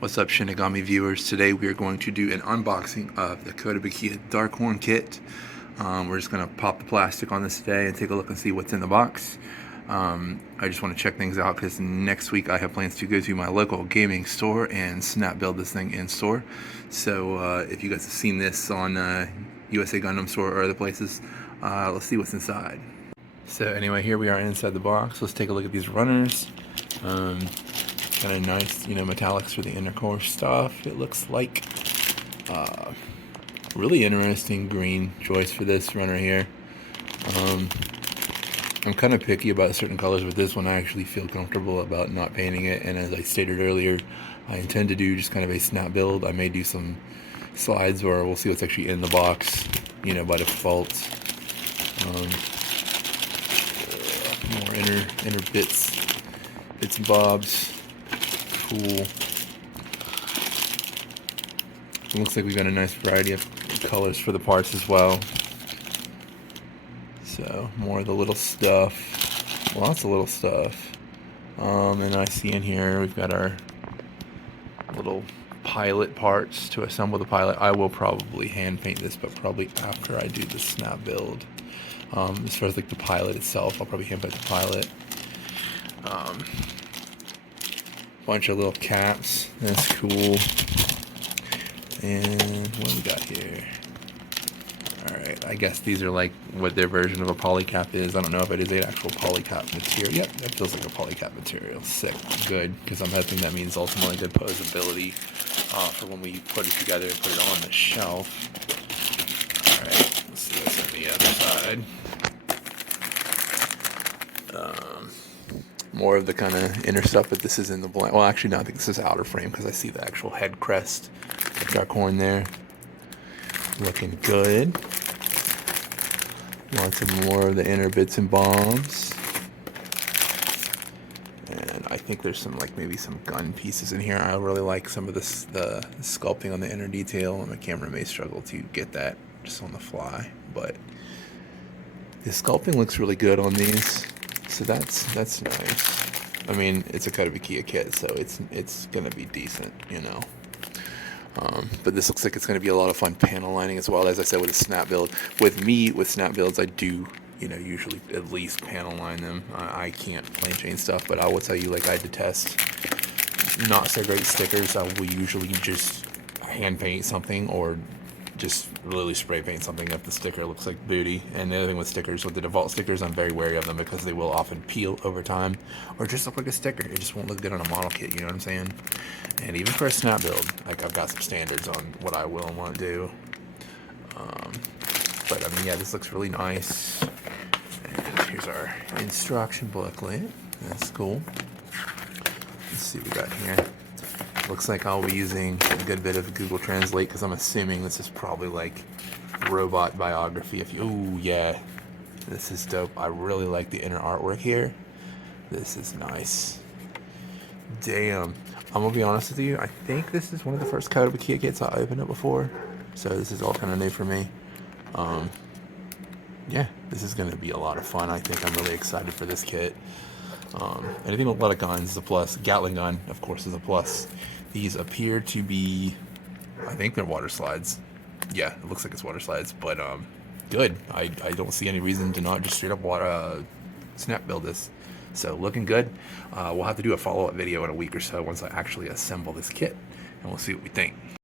What's up, Shinigami viewers? Today we are going to do an unboxing of the Kotobikuya Dark Horn kit. We're just going to pop the plastic on this today and take a look and see what's in the box. I just want to check things out because next week I have plans to go to my local gaming store and snap build this thing in store. So if you guys have seen this on USA Gundam store or other places, let's see what's inside. So anyway, here we are inside the box. Let's take a look at these runners. Kind of nice, metallics for the inner core stuff. It looks like really interesting green choice for this runner here. I'm kind of picky about certain colors with this one. I actually feel comfortable about not painting it, and as I stated earlier, I intend to do just kind of a snap build. I may do some slides, or we'll see what's actually in the box, by default. More inner bits and bobs. Cool. It looks like we got a nice variety of colors for the parts as well. So more of the little stuff, lots of little stuff. And I see in here we've got our little pilot parts to assemble the pilot. I will probably hand paint this, but probably after I do the snap build. As far as like the pilot itself, I'll probably hand paint the pilot. Bunch of little caps. That's cool. And what do we got here? Alright, I guess these are like what their version of a polycap is. I don't know if it is an actual polycap material. Yep, that feels like a polycap material. Sick. Good, because I'm hoping that means ultimately good posability for when we put it together and put it on the shelf. Alright, let's see what's on the other side. More of the kind of inner stuff, but this is in the blank. Well, actually, no, I think this is outer frame because I see the actual head crest of Dark Horn there. Looking good. Lots of more of the inner bits and bobs. And I think there's some, maybe some gun pieces in here. I really like some of this, the sculpting on the inner detail, and the camera may struggle to get that just on the fly. But the sculpting looks really good on these. So that's nice. I mean, it's a Kotobikuya kit, so it's gonna be decent, But this looks like it's gonna be a lot of fun panel lining as well. As I said, with a snap build. With snap builds, I do, usually at least panel line them. I can't plain chain stuff, but I will tell you, I detest not so great stickers. I will usually just hand paint something or just really spray paint something if the sticker looks like booty. And the other thing with stickers, with the default stickers, I'm very wary of them because they will often peel over time or just look like a sticker. It just won't look good on a model kit, you know what I'm saying? And even for a snap build, I've got some standards on what I will and won't do. But I mean, yeah, this looks really nice. And here's our instruction booklet. That's cool. Let's see what we got here. Looks like I'll be using a good bit of Google Translate because I'm assuming this is probably like robot biography. Ooh, yeah, this is dope. I really like the inner artwork here. This is nice. Damn. I'm gonna be honest with you. I think this is one of the first Kotobikuya kits I opened up before, so this is all kind of new for me. Yeah, this is gonna be a lot of fun. I think I'm really excited for this kit. Anything with a lot of guns is a plus. Gatling gun, of course, is a plus. These appear to be, I think they're water slides. Yeah, it looks like it's water slides, but good. I don't see any reason to not just straight up snap build this. So looking good. We'll have to do a follow-up video in a week or so once I actually assemble this kit, and we'll see what we think.